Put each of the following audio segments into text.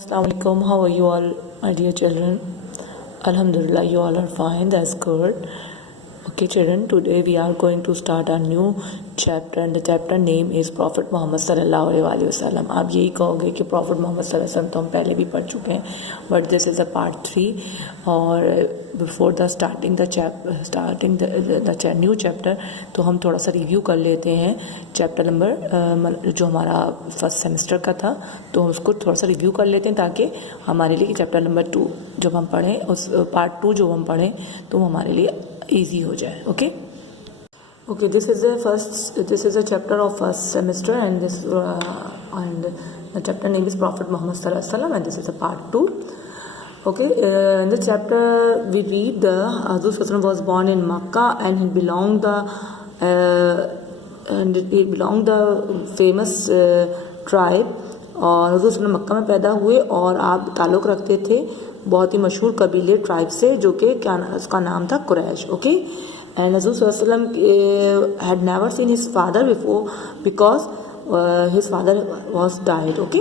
Assalamualaikum. How are you all, my dear children? Alhamdulillah, you all are fine. That's good. Okay, children, today we are going to start a new chapter, and the chapter name is Prophet Muhammad sallallahu alaihi wasallam. आप यही कहोगे कि Prophet Muhammad sallallahu alaihi wasallam तो हम पहले भी पढ़ चुके हैं, but this is a part 3. और before the starting the new chapter, तो हम थोड़ा सा रिव्यू कर लेते हैं चैप्टर नंबर जो हमारा फर्स्ट सेमेस्टर का था, तो उसको थोड़ा सा रिव्यू कर लेते हैं ताकि हमारे लिए चैप्टर नंबर 2 जब हम पढ़ें, उस पार्ट 2 जो हम पढ़ें तो हमारे लिए easy हो जाए. Okay, this is a chapter of first semester, and the chapter name is Prophet Muhammad sallallahu alaihi wasallam, and this is a part 2. Okay, in this chapter we read the Hazrat Sallallahu was born in Makkah, and he belonged the famous tribe. और हज़रत सल्लल्लाहु मक्का में पैदा हुए और आप ताल्लुक़ रखते थे बहुत ही मशहूर कबीले ट्राइब से, जो कि क्या उसका नाम था कुरैश. ओके, एंड हज़रत सल्लल्लाहु अलैहि वसल्लम had never seen his father before because his father was died. Okay,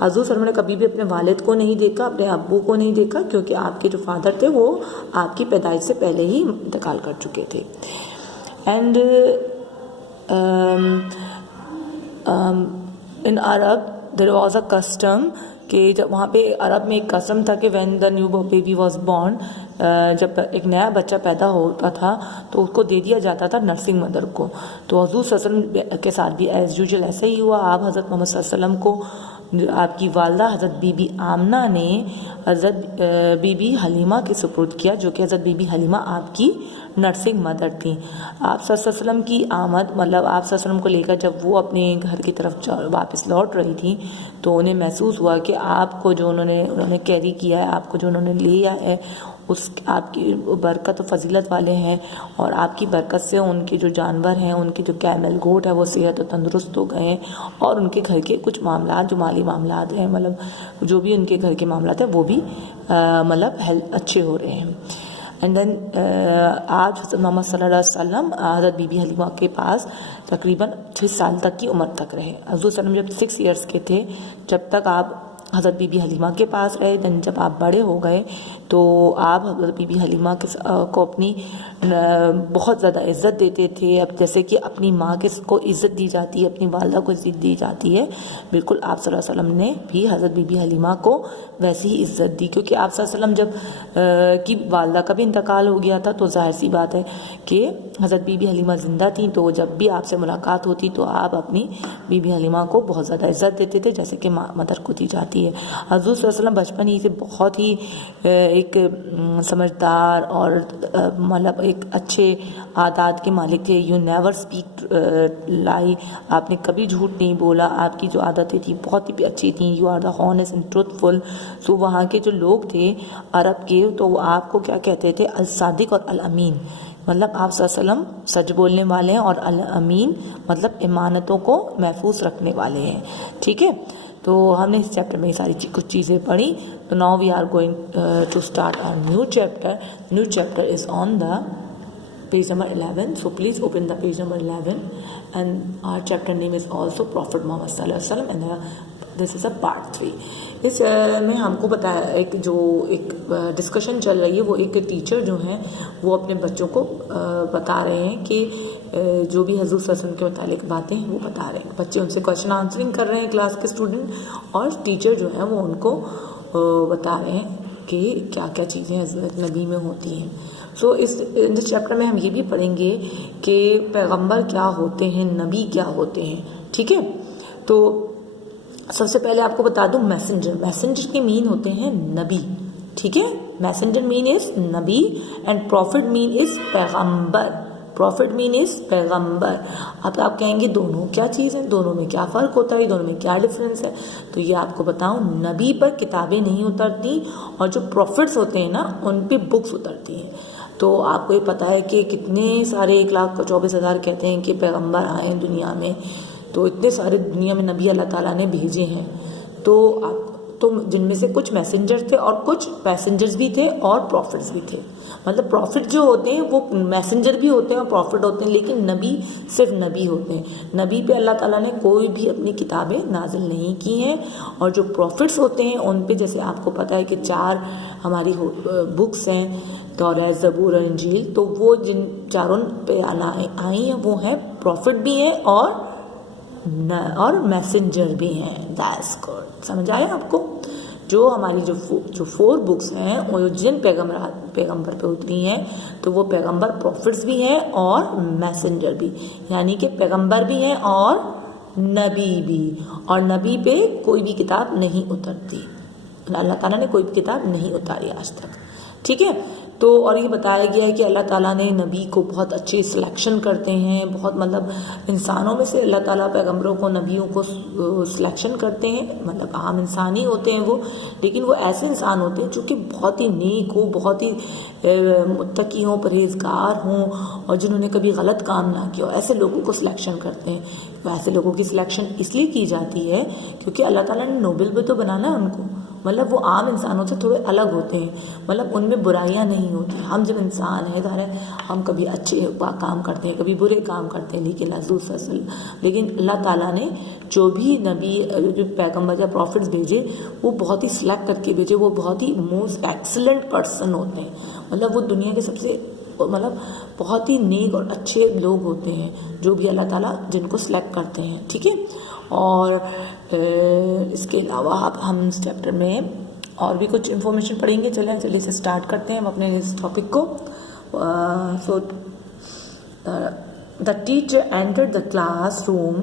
हज़रत सल्लल्लाहु ने कभी भी अपने वालिद को नहीं देखा, अपने अब्बू को नहीं देखा, क्योंकि आपके जो फादर थे वो आपकी पैदाइश से पहले ही इंतकाल कर चुके थे. And in Arab there was a custom कि जब वहाँ पे अरब में एक कस्टम था कि when the new baby was born, जब एक नया बच्चा पैदा होता था तो उसको दे दिया जाता था नर्सिंग मदर को. तो हज़रत सल्लल्लाहु के साथ भी एज यूजुअल ऐसा ही हुआ. आप हज़रत मोहम्मद सल्लल्लाहु अलैहि वसल्लम को आपकी वालदा हज़रत बीबी आमना ने हज़रत बीबी हलीमा के सुपुर्द किया, जो कि हज़रत बीबी हलीमा आपकी नर्सिंग मदर थी. आप सल्लल्लाहु अलैहि वसल्लम की आमद, मतलब आप सल्लल्लाहु अलैहि वसल्लम को लेकर जब वो अपने घर की तरफ वापस लौट रही थी तो उन्हें महसूस हुआ कि आपको जो उन्होंने कैरी किया है, आपको जो उन्होंने लिया है, उस आपकी बरकत और फजीलत वाले हैं, और आपकी बरकत से उनके जो जानवर हैं, उनके जो कैमल गोट है वो सेहत और तंदुरुस्त हो गए हैं, और उनके घर के कुछ मामला जो माली मामला हैं, मतलब जो भी उनके घर के मामला हैं वो भी मतलब अच्छे हो रहे हैं. एंड देन आज हज़रत मोहम्मद सल्लल्लाहु अलैहि वसल्लम हज़रत बीबी हलीमा के पास तकरीबन 6 साल तक की उम्र तक रहे. हज़रत सल्लम जब 6 ईयर्स के थे जब तक आप हज़रत बीबी हलीमा के पास रहे. देन जब आप बड़े हो गए तो आप हज़रत बीबी हलीमा को अपनी बहुत ज़्यादा इज़्ज़त देते थे. अब जैसे कि अपनी माँ को इज़्ज़त दी जाती है, अपनी वालदा को इज़्ज़त दी जाती है, बिल्कुल आप सल्लल्लाहु अलैहि वसल्लम ने भी हज़रत बीबी हलीमा को वैसी ही इज़्ज़त दी. क्योंकि आप सल्लल्लाहु अलैहि वसल्लम जब की वालदा का भी इंतकाल हो गया था तो जाहिर सी बात है कि हज़रत बीबी हलीमा ज़िंदा थी, तो जब भी आपसे मुलाकात होती तो आप अपनी बीबी हलीमा को बहुत ज़्यादा इज़्ज़त देते थे, जैसे कि मदर को दी जाती है. हज़रत सल्लल्लाहु अलैहि वसल्लम बचपन ही से बहुत ही एक समझदार और मतलब एक अच्छे आदात के मालिक थे. यू नेवर स्पीक लाई, आपने कभी झूठ नहीं बोला. आपकी जो आदतें थी बहुत ही अच्छी थी. You are the honest and truthful. So वहाँ के जो लोग थे अरब के, तो वो आपको क्या कहते थे, अल सादिक और अल अमीन, मतलब आप सल्लल्लाहु अलैहि वसल्लम सच बोलने वाले हैं, और अल अमीन मतलब इमानतों को महफूज रखने वाले हैं. ठीक है, तो हमने इस चैप्टर में सारी कुछ चीज़ें पढ़ी. तो now we are going to start our new chapter. New chapter is on the page number 11, so please open the page number 11, and our chapter name is also Prophet Muhammad sallallahu alaihi wasallam, and this is a part 3. इस में हमको बताया एक discussion चल रही है. वो एक टीचर जो हैं वो अपने बच्चों को बता रहे हैं कि जो भी हज़रत सल्लल्लाहु अलैहि वसल्लम के मुतालिक बातें हैं वो बता रहे हैं. बच्चे उनसे क्वेश्चन आंसरिंग कर रहे हैं, क्लास के स्टूडेंट, और टीचर जो है वो उनको बता रहे हैं कि क्या क्या चीज़ें हज़रत नबी में होती हैं. सो इस चैप्टर में हम ये भी पढ़ेंगे कि पैगंबर क्या होते हैं, नबी क्या होते हैं. ठीक है, तो सबसे पहले आपको बता दूं मैसेंजर के मीन होते हैं नबी. ठीक है, messenger mean is Nabi and profit mean is पैगंबर. प्रॉफिट मीन इज पैगंबर. अब आप कहेंगे दोनों क्या चीज़ है, दोनों में क्या फ़र्क होता है, दोनों में क्या डिफरेंस है. तो ये आपको बताऊं, नबी पर किताबें नहीं उतरती, और जो प्रॉफिट्स होते हैं ना उन पे बुक्स उतरती हैं. तो आपको ये पता है कि कितने सारे 1,24,000 कहते हैं कि पैगंबर आए दुनिया में, तो इतने सारे दुनिया में नबी अल्लाह ताला ने भेजे हैं. तो आप تو جن میں سے کچھ میسنجر تھے اور کچھ پیسنجرز بھی تھے اور پروفٹس بھی تھے. مطلب پروفٹ جو ہوتے ہیں وہ میسنجر بھی ہوتے ہیں اور پروفٹ ہوتے ہیں, لیکن نبی صرف نبی ہوتے ہیں. نبی پہ اللہ تعالیٰ نے کوئی بھی اپنی کتابیں نازل نہیں کی ہیں. اور جو پروفٹس ہوتے ہیں ان پہ جیسے آپ کو پتہ ہے کہ 4 ہماری بکس ہیں, توریت, زبور اور انجیل, تو وہ جن چاروں پہ آئی ہیں وہ ہیں پروفٹ بھی ہیں اور میسنجر بھی ہیں. That's good. سمجھ آیا آپ کو؟ جو ہماری جو 4 بکس ہیں وہ جن پیغمبر پہ اتری ہیں تو وہ پیغمبر پروفٹس بھی ہیں اور میسنجر بھی, یعنی کہ پیغمبر بھی ہیں اور نبی بھی. اور نبی پہ کوئی بھی کتاب نہیں اترتی, اللہ تعالیٰ نے کوئی بھی کتاب نہیں اتاری آج تک. ٹھیک ہے. تو اور یہ بتایا گیا ہے کہ اللہ تعالیٰ نے نبی کو بہت اچھی سلیکشن کرتے ہیں, بہت مطلب انسانوں میں سے اللہ تعالیٰ پیغمبروں کو, نبیوں کو سلیکشن کرتے ہیں. مطلب عام انسان ہی ہوتے ہیں وہ, لیکن وہ ایسے انسان ہوتے ہیں جو کہ بہت ہی نیک ہوں, بہت ہی متقی ہوں, پرہیزگار ہوں, اور جنہوں نے کبھی غلط کام نہ کیا ہو, ایسے لوگوں کو سلیکشن کرتے ہیں. ایسے لوگوں کی سلیکشن اس لیے کی جاتی ہے کیونکہ اللہ تعالیٰ نے نوبل بھی تو بنانا ہے ان کو. مطلب وہ عام انسانوں سے تھوڑے الگ ہوتے ہیں, مطلب ان میں برائیاں نہیں ہوتی. ہم جب انسان ہیں ظاہر ہے ہم کبھی اچھے کام کرتے ہیں, کبھی برے کام کرتے ہیں, لیکن اللہ تعالیٰ نے جو بھی نبی, جو پیغمبر یا پروفٹس بھیجے وہ بہت ہی سلیکٹ کر کے بھیجے. وہ بہت ہی موسٹ ایکسلنٹ پرسن ہوتے ہیں. مطلب وہ دنیا کے سب سے بہت ہی نیک اور اچھے لوگ ہوتے ہیں جو بھی اللہ تعالیٰ جن کو سلیکٹ کرتے ہیں. ٹھیک ہے. اور اس کے علاوہ ہم اس چیپٹر میں اور بھی کچھ انفارمیشن پڑھیں گے. چلیں جلدی سے اسٹارٹ کرتے ہیں ہم اپنے اس ٹاپک کو. So the teacher entered the classroom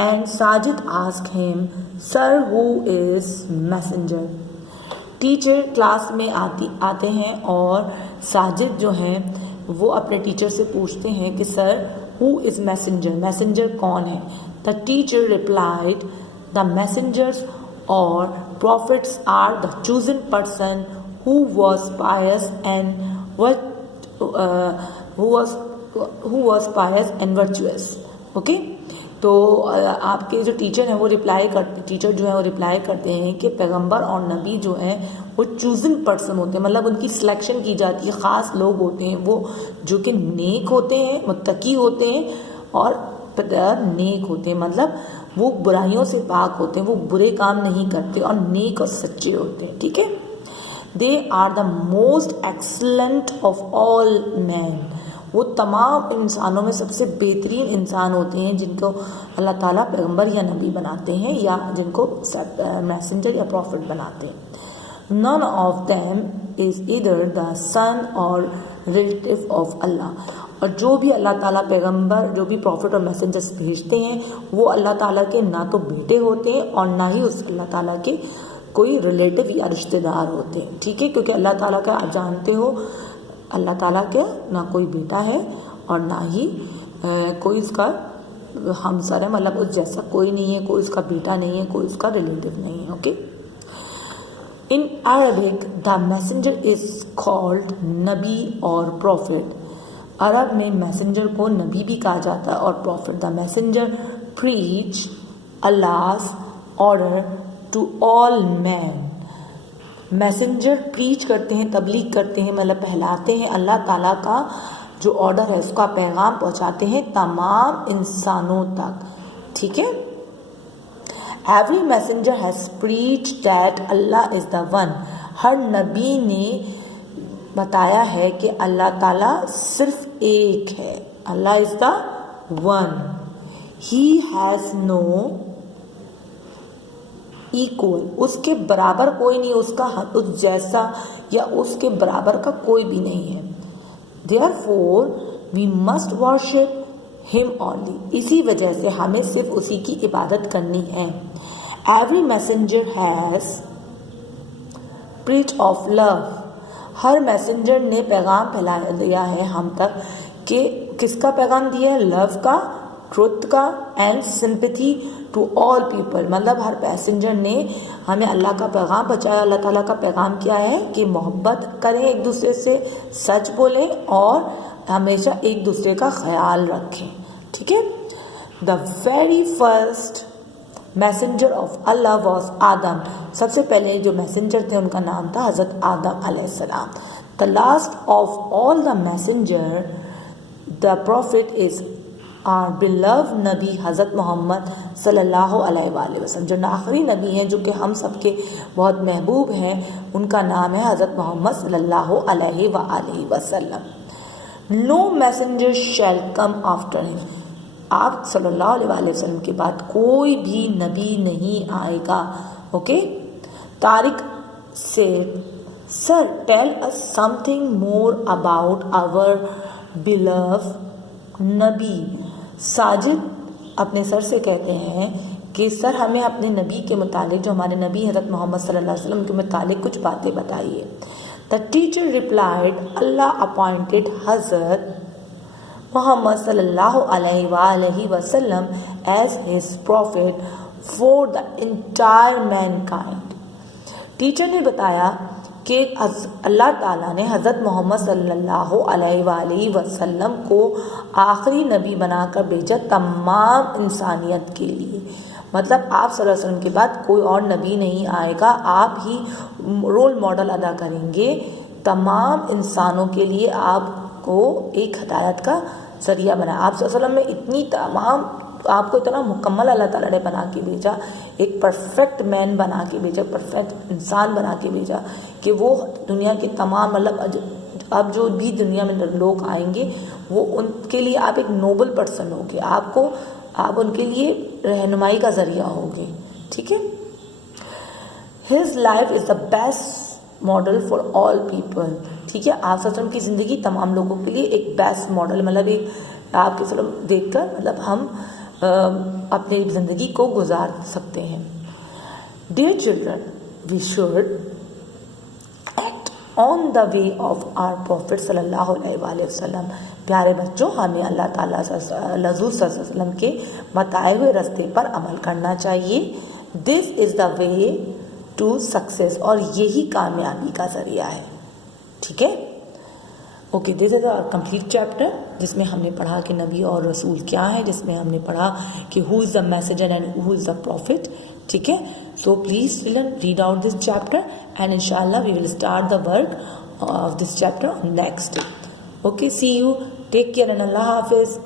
and Sajid asked him, Sir, who is messenger? Teacher class میں آتے ہیں اور ساجد جو ہیں وہ اپنے ٹیچر سے پوچھتے ہیں کہ سر who is messenger, میسنجر کون ہے. The teacher replied, the messengers or prophets are the chosen person who was pious virtuous. Okay? تو آپ کے جو ٹیچر ہیں وہ ریپلائی کرتے ہیں کہ پیغمبر اور نبی جو ہیں وہ چوزن پرسن ہوتے ہیں. مطلب ان کی سلیکشن کی جاتی ہے, خاص لوگ ہوتے ہیں وہ جو کہ نیک ہوتے ہیں, متقی ہوتے ہیں اور نیک ہوتے ہیں. مطلب وہ برائیوں سے پاک ہوتے ہیں, وہ برے کام نہیں کرتے اور نیک اور سچے ہوتے ہیں. ٹھیک ہے. They are the most excellent of all men. وہ تمام انسانوں میں سب سے بہترین انسان ہوتے ہیں جن کو اللہ تعالیٰ پیغمبر یا نبی بناتے ہیں یا جن کو میسنجر یا پروفٹ بناتے ہیں. None of them is either the son or relative of Allah. اور جو بھی اللہ تعالیٰ پیغمبر, جو بھی پروفٹ اور میسنجرز بھیجتے ہیں وہ اللہ تعالیٰ کے نہ تو بیٹے ہوتے ہیں اور نہ ہی اس اللہ تعالیٰ کے کوئی ریلیٹو یا رشتہ دار ہوتے ہیں. ٹھیک ہے. کیونکہ اللہ تعالیٰ کا آپ جانتے ہو اللہ تعالیٰ کے نہ کوئی بیٹا ہے اور نہ ہی کوئی اس کا ہمسر ہے. مطلب اس جیسا کوئی نہیں ہے, کوئی اس کا بیٹا نہیں ہے, کوئی اس کا ریلیٹو نہیں ہے. Okay. In Arabic, the messenger is called نبی اور prophet. عرب میں میسنجر کو نبی بھی کہا جاتا ہے اور prophet. The messenger preach Allah's order to all men. Messenger preach کرتے ہیں, تبلیغ کرتے ہیں, مطلب پھیلاتے ہیں اللہ تعالیٰ کا جو آرڈر ہے اس کا پیغام پہنچاتے ہیں تمام انسانوں تک. ٹھیک ہے. Every messenger has preached that Allah is the one. ہر نبی نے بتایا ہے کہ اللہ تعالیٰ صرف ایک ہے. Allah is the one. He has no equal. اس کے برابر کوئی نہیں, اس جیسا یا اس کے برابر کا کوئی بھی نہیں ہے. Therefore, we must worship him only. اسی وجہ سے ہمیں صرف اسی کی عبادت کرنی ہے. Every messenger has preached of love. Hare messenger نے پیغام پھیلا دیا ہے ہم تک کہ کس کا پیغام دیا ہے؟ لو کا, ٹروتھ کا and sympathy to all people. مطلب ہر پیسنجر نے ہمیں اللہ کا پیغام پہنچایا. اللہ تعالیٰ کا پیغام کیا ہے کہ محبت کریں ایک دوسرے سے, سچ بولیں اور ہمیشہ ایک دوسرے کا خیال رکھیں. ٹھیک ہے. The very first messenger of Allah was Adam, सबसे पहले जो मैसेंजर थे उनका नाम था हज़रत आदम अलैहिस्सलाम. The last of all the messenger the prophet is our beloved नबी हज़रत मोहम्मद सल्लल्लाहु अलैहि वसल्लम, जो आखिरी नबी हैं जो कि हम सबके बहुत महबूब हैं, उनका नाम है हज़रत मोहम्मद सल्लल्लाहु अलैहि वसल्लम. नो मैसेंजर शैल कम आफ्टर हिम, आप सल्लल्लाहु अलैहि वसल्लम के बाद कोई भी नबी नहीं आएगा. ओके. तारिक से sir tell us something more about our beloved नबी. साजिद अपने सर से कहते हैं कि सर हमें अपने नबी के मुतालिक, जो हमारे नबी हज़रत मोहम्मद सल्लल्लाहु अलैहि वसल्लम के मुतालिक कुछ बातें बताइए. The teacher replied Allah appointed हज़रत मोहम्मद सल्लल्लाहु अलैहि वसल्लम as his prophet for the entire mankind. Teacher ने बताया कि अल्लाह ताला ने हज़रत मोहम्मद सल्लल्लाहु अलैहि वसल्लम को आखिरी नबी बनाकर भेजा तमाम इंसानियत के लिए. मतलब आप सल्लल्लाहु अलैहि वसल्लम के बाद कोई और नबी नहीं आएगा, आप ही रोल मॉडल अदा करेंगे तमाम इंसानों के लिए. आपको एक हिदायत का ज़रिया बनाया. आप सल्लल्लाहु अलैहि वसल्लम में इतनी तमाम, आपको इतना मुकम्मल अल्लाह ताला ने बना के भेजा, एक परफेक्ट मैन बना के भेजा, परफेक्ट इंसान बना के भेजा कि वो दुनिया के तमाम, मतलब अब जो भी दुनिया में लोग आएंगे वो उनके लिए आप एक नोबल पर्सन होगे, आप उनके लिए रहनुमाई का ज़रिया होगे. ठीक है. His life is the best model for all people. ठीक है. आप सल्लल्लाहु अलैहि वसल्लम की ज़िंदगी तमाम लोगों के लिए एक बेस्ट मॉडल, मतलब एक आपके सल्लम देखकर मतलब हम अपनी ज़िंदगी को गुजार सकते हैं. Dear children, we should act on the way of our prophet सल्लल्लाहु अलैहि वसल्लम. प्यारे बच्चों, हमें अल्लाह ताला हज़ूर सल्लल्लाहु अलैहि वसल्लम के बताए हुए रास्ते पर अमल करना चाहिए. This is the way to success, और यही कामयाबी का ज़रिया है. ठीक है. Okay, this is a complete chapter जिसमें हमने पढ़ा कि नबी और रसूल क्या है, जिसमें हमने पढ़ा कि who is the messenger and who is the prophet. ठीक है. So please read out this chapter and इंशाल्लाह we will start the work of this chapter next. Okay, see you, take care and Allah हाफिज़.